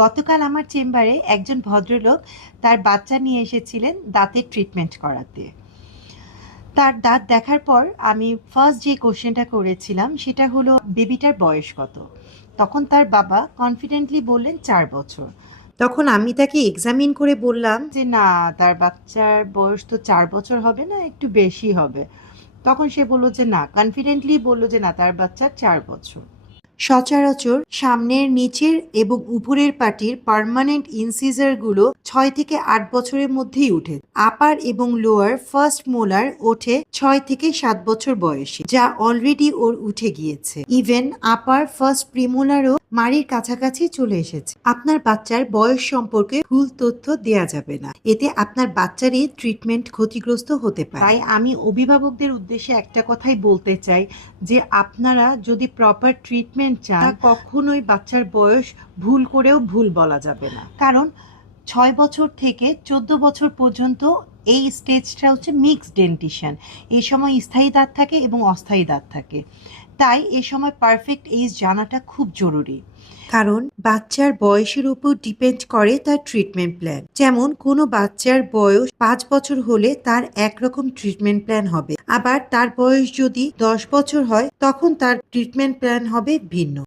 গতকাল আমার চেম্বারে একজন ভদ্রলোক তার বাচ্চা নিয়ে এসেছিলেন দাঁতের ট্রিটমেন্ট করাতে। তার দাঁত দেখার পর আমি ফার্স্ট যে কোশ্চেনটা করেছিলাম সেটা হলো বেবিটার বয়স কত। তখন তার বাবা কনফিডেন্টলি বললেন 4 বছর। তখন আমি তাকে এক্সামিন করে বললাম যে না, তার বাচ্চার বয়স তো 4 বছর হবে না, একটু বেশি হবে। তখন সে বলল যে না, কনফিডেন্টলি বলল যে না, তার বাচ্চার 4 বছর। সচরাচর সামনের, নিচের এবং উপরের পাটির পার্মানেন্ট ইনসিজারগুলো 6 থেকে 8 বছরের মধ্যেই উঠে। আপার এবং লোয়ার ফার্স্ট মোলার ওঠে 6 থেকে 7 বছর বয়সে, যা অলরেডি ওর উঠে গিয়েছে। ইভেন আপার ফার্স্ট প্রিমোলারও মাড়ির কাছাকাছি চলে এসেছে। আপনার বাচ্চার বয়স সম্পর্কে ভুল তথ্য দেয়া যাবে না, এতে আপনার বাচ্চারই ট্রিটমেন্ট ক্ষতিগ্রস্ত হতে পারে। তাই আমি অভিভাবকদের উদ্দেশ্যে একটা কথাই বলতে চাই যে আপনারা যদি প্রপার ট্রিটমেন্ট চান, কখনোই বাচ্চার বয়স ভুল করেও ভুল বলা যাবে না। কারণ 6 বছর থেকে 14 বছর পর্যন্ত এই স্টেজটা হচ্ছে মিক্সড ডেন্টিশন। এই সময় স্থায়ী দাঁত থাকে এবং অস্থায়ী দাঁত থাকে। তাই এই সময় পারফেক্ট এজ জানাটা খুব জরুরি। কারণ বাচ্চার বয়সের উপর ডিপেন্ড করে তার ট্রিটমেন্ট প্ল্যান। যেমন কোনো বাচ্চার বয়স 5 বছর হলে তার একরকম ট্রিটমেন্ট প্ল্যান হবে, আবার তার বয়স যদি 10 বছর হয় তখন তার ট্রিটমেন্ট প্ল্যান হবে ভিন্ন।